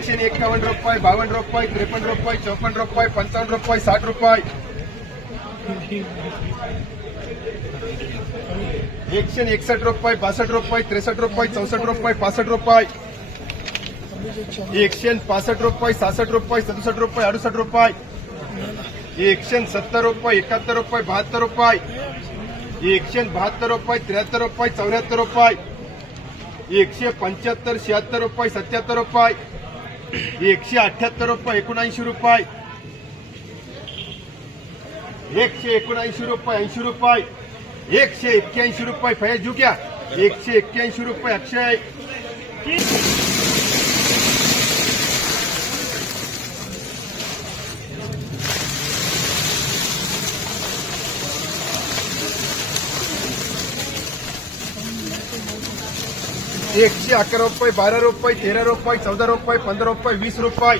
एकशे एकावन्न रुपये बावन्न रुपये त्रेपन्न रुपये चौपन्न रुपये पंचावन्न रुपये साठ रुपये एकशे एकसष्ट रुपये बासष्ट रुपये त्रेसष्ट रुपये चौसष्ट रुपये पासष्ट रुपये एकशे पासष्ट रुपये सहासष्ट रुपये सदुसष्ट रुपये अडुसष्ट रुपये एकशे सत्तर रुपये एकाहत्तर रुपये बहात्तर रुपये एकशे बहात्तर रुपये त्र्याहत्तर रुपये चौऱ्याहत्तर रुपये. एकशे पंच्याहत्तर शहात्तर रुपये सत्याहत्तर रुपये. एकशे अठ्याहत्तर रुपये एकोणऐंशी रुपये. एकशे एकोणऐंशी रुपये ऐंशी रुपये. एकशे एक्क्याऐंशी रुपये फयाज झुक्या. एकशे एक्क्याऐंशी रुपये अक्षय. एकशे अकरा रुपये, बारा रुपये, तेरा रुपये, चौदा रुपये, पंधरा रुपये, वीस रुपये.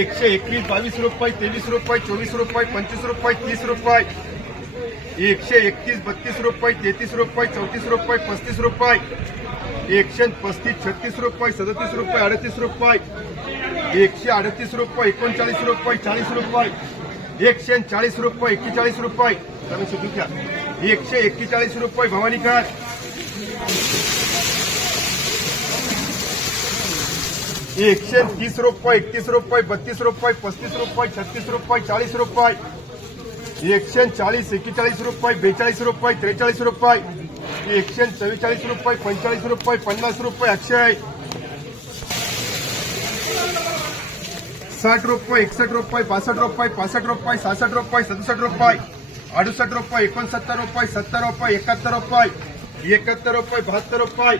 एकशे एकवीस, बावीस रुपये, तेवीस रुपये, चोवीस रुपये, पंचवीस रुपये, तीस रुपये. एकशे एकतीस, बत्तीस रुपये तेहतीस रुपये, चौतीस रुपये, पस्तीस रुपये. एकशे पस्तीस, छत्तीस रुपये, सदतीस रुपये, अडतीस रुपये. एकशे अडतीस रुपये, एकोणचाळीस रुपये, चाळीस रुपये. एकशे चाळीस रुपये, एक्केचाळीस रुपये. एकशे एक्केचाळीस रुपये, भवानीकर. एकशे तीस रुपये, एकतीस रुपये, बत्तीस रुपये, पस्तीस रुपये, छत्तीस रुपये, चाळीस रुपये. एकशे चाळीस एक्केचाळीस रुपये, बेचाळीस रुपये, त्रेचाळीस रुपये. एकशे चव्वेचाळीस रुपये पंचेचाळीस रुपये, पन्नास रुपये, अक्षय. साठ रुपये एकसष्ट रुपये, बासष्ट रुपये, पासष्ट रुपये, सहासष्ट रुपये, सदुसष्ट रुपये. अडुसष्ट रुपये, एकोणसत्तर रुपये, सत्तर रुपये, एकाहत्तर रुपये. एकाहत्तर रुपये, बहात्तर रुपये.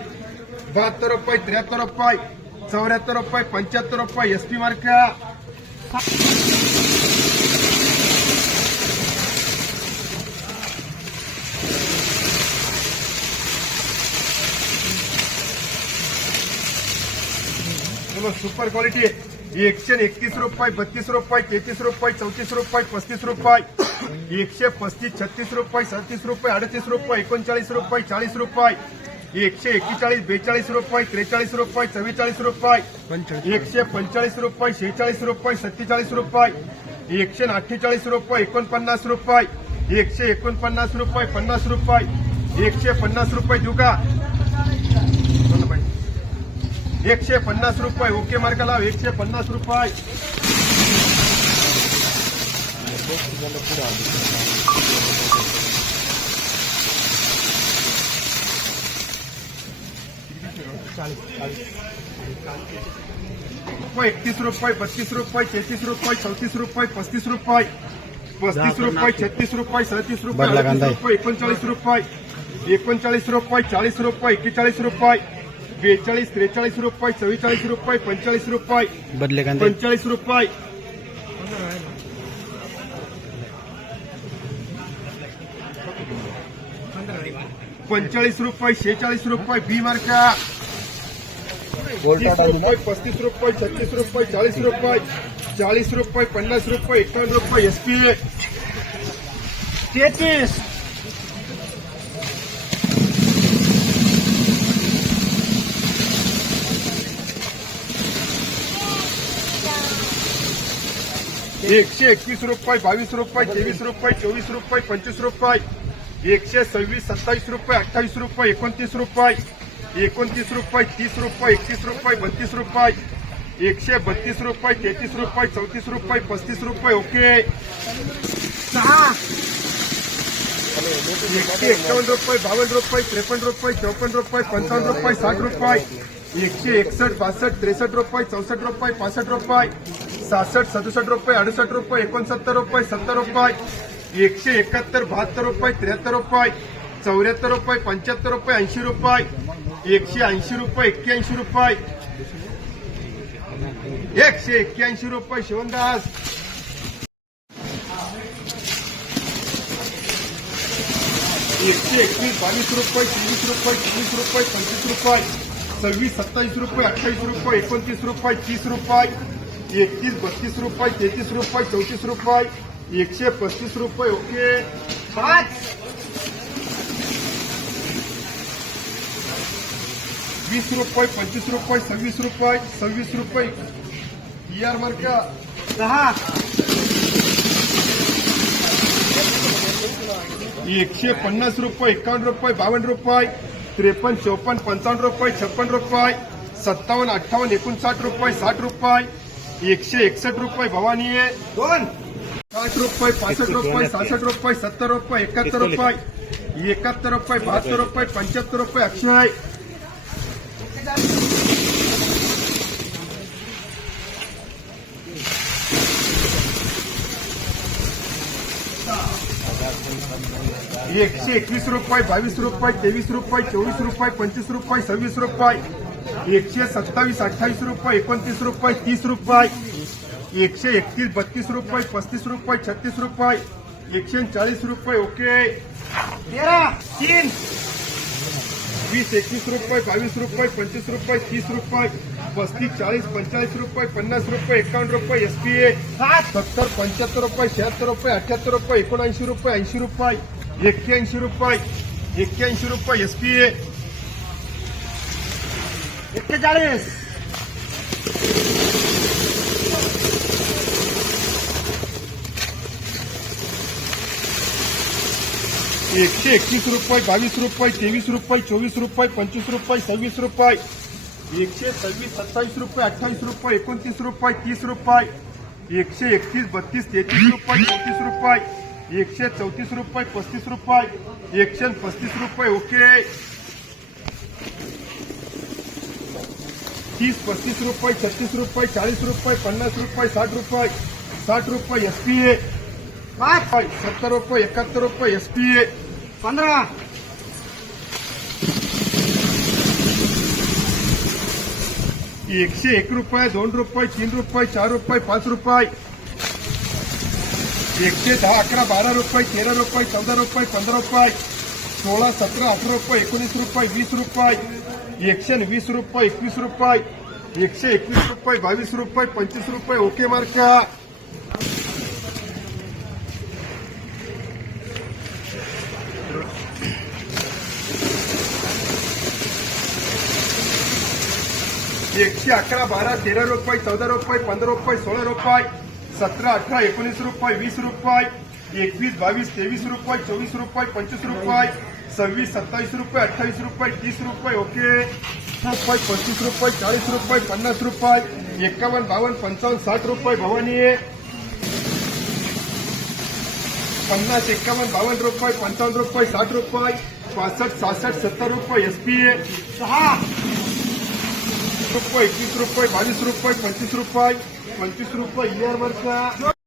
बहात्तर रुपये, त्र्याहत्तर रुपये. चौऱ्याहत्तर रुपये पंच्याहत्तर रुपये एस पी मार्का सुपर क्वालिटी एकशे एकतीस रुपये बत्तीस रुपये तेहतीस रुपये चौतीस रुपये पस्तीस रुपये. एकशे पस्तीस छत्तीस रुपये सदतीस रुपये अडतीस रुपये एकोणचाळीस रुपये चाळीस रुपये. एकशे एक्केचाळीस बेचाळीस रुपये त्रेचाळीस रुपये चव्वेचाळीस रुपये एकशे पंचेचाळीस रुपये शेहेचाळीस रुपये सत्तेचाळीस रुपये एकशे अठ्ठेचाळीस रुपये एकोणपन्नास रुपये एकशे एकोणपन्नास रुपये पन्नास रुपये एकशे पन्नास रुपये देऊ का. एकशे पन्नास रुपये ओके मार्क लाव एकशे पन्नास रुपये. एकतीस रुपये बत्तीस रुपये तेहतीस रुपये चौतीस रुपये पस्तीस रुपये पस्तीस रुपये छत्तीस रुपये सदतीस रुपये एकोणचाळीस रुपये एकोणचाळीस रुपये चाळीस रुपये एक्केचाळीस रुपये बेचाळीस त्रेचाळीस रुपये चव्वेचाळीस रुपये पंचेचाळीस रुपये बदले कांदे रुपये। पंचेचाळीस रुपये शेहेचाळीस रुपये बी मार्का पस्तीस रुपये छत्तीस रुपये चाळीस रुपये चाळीस रुपये पन्नास रुपये एकावन्न रुपये एस पी तेहतीस. एकशे एकतीस रुपये बावीस रुपये तेवीस रुपये चोवीस रुपये पंचवीस रुपये. एकशे सव्वीस सत्तावीस रुपये अठ्ठावीस रुपये एकोणतीस रुपये. एकोणतीस रुपये तीस रुपये एकतीस रुपये बत्तीस रुपये एकशे बत्तीस रुपये तेहतीस रुपये चौतीस रुपये पस्तीस रुपये ओके. सहा. एकशे एकावन्न रुपये बावन्न रुपये त्रेपन्न रुपये चौपन्न रुपये पंचावन्न रुपये साठ रुपये. एकशे एकसष्ट बासष्ट त्रेसष्ट रुपये चौसष्ट रुपये पासष्ट रुपये. सहासष्ट सदुसष्ट रुपये अडुसष्ट रुपये एकोणसत्तर रुपये सत्तर रुपये. एकशे एकाहत्तर बहात्तर रुपये त्र्याहत्तर रुपये. चौऱ्याहत्तर रुपये पंच्याहत्तर रुपये ऐंशी रुपये. एकशे ऐंशी रुपये, एक्क्याऐंशी रुपये. एकशे एक्क्याऐंशी रुपये, शिवनदास. एकशे एकवीस, बावीस रुपये तेवीस रुपये चोवीस रुपये, पंचवीस रुपये. सव्वीस, सत्तावीस रुपये, अठ्ठावीस रुपये, एकोणतीस रुपये, तीस रुपये. एकतीस, बत्तीस रुपये, तेहतीस रुपये, चौतीस रुपये. एकशे पस्तीस रुपये, ओके. पाच. वीस रुपये पंचवीस रुपये सव्वीस रुपये सव्वीस रुपये. यार मार्का दहा. एकशे पन्नास रुपये एकावन्न रुपये बावन्न रुपये त्रेपन्न चौपन्न पंचावन्न रुपये छप्पन्न रुपये सत्तावन्न अठ्ठावन्न एकोणसाठ रुपये साठ रुपये एकशे एकसष्ट रुपये भवानी आहे दोन. साठ रुपये पासष्ट रुपये सहासष्ट रुपये सत्तर रुपये एकाहत्तर रुपये एकाहत्तर रुपये बहात्तर रुपये पंच्याहत्तर रुपये अक्षय एकशे एकवीस रुपये, बावीस रुपये, तेवीस रुपये, चोवीस रुपये, पंचवीस रुपये, सव्वीस रुपये. एकशे सत्तावीस, अठ्ठावीस रुपये, एकोणतीस रुपये, तीस रुपये. एकशे एकतीस, बत्तीस रुपये, पस्तीस रुपये, छत्तीस रुपये. एकशे चाळीस रुपये, ओके. तेरा, तीन. वीस, एकवीस रुपये, बावीस रुपये, पंचवीस रुपये, तीस रुपये, पस्तीस चालीस पंचेचाळीस रुपये, पन्नास रुपये, एकावन्न रुपये एसपीए ए, सत्तर पंचहत्तर रुपये, शहात्तर रुपये, अठ्याहत्तर रुपये, एकोणऐंशी रुपये, ऐंशी रुपये, एक्क्याऐंशी रुपये एक्क्याऐंशी रुपये एसपीए एक्केचाळीस. एकशे एकवीस रुपये बावीस रुपये तेवीस रुपये चोवीस रुपये पंचवीस रुपये सव्वीस रुपये. एकशे सव्वीस सत्तावीस रुपये अठ्ठावीस रुपये एकोणतीस रुपये तीस रुपये. एकशे एकतीस बत्तीस तेहतीस रुपये चौतीस रुपये. एकशे चौतीस रुपये पस्तीस रुपये. एकशे पस्तीस रुपये ओके. तीस पस्तीस रुपये छत्तीस रुपये चाळीस रुपये पन्नास रुपये साठ रुपये. साठ रुपये एसपीए पाच सत्तर रुपये एकाहत्तर रुपये एसपीए पंधरा एकशे एक रुपये दोन रुपये तीन रुपये चार रुपये पाच रुपये एकशे दहा अकरा बारा रुपये तेरा रुपये चौदा रुपये पंधरा रुपये सोळा सतरा अठरा रुपये एकोणीस रुपये वीस रुपये एकशे वीस रुपये एकवीस रुपये एकशे एकवीस रुपये बावीस रुपये पंचवीस रुपये ओके मार्क एकशे अकरा बारा तेरा रुपये, चौदा रुपये, पंधरा रुपये, सोळा रुपये, सतरा, अठरा, एकोणीस रुपये, वीस रुपये, एकवीस, बावीस, तेवीस रुपये, चोवीस रुपये, पंचवीस रुपये, सव्वीस, सत्तावीस रुपये, अठ्ठावीस रुपये, तीस रुपये, ओके. रुपये पस्तीस रुपये, चाळीस रुपये, पन्नास रुपये, एकावन्न, बावन्न, पंचावन्न, साठ रुपये, भवानी. पन्नास, एकावन्न, बावन्न रुपये, पंचावन्न रुपये, साठ रुपये, पासष्ट, सहासष्ट, सत्तर रुपये एसपीए सहा. रुपये एकवीस रुपये बाईस रुपये पंचवीस रुपये पंचवीस रुपये इयर वरचा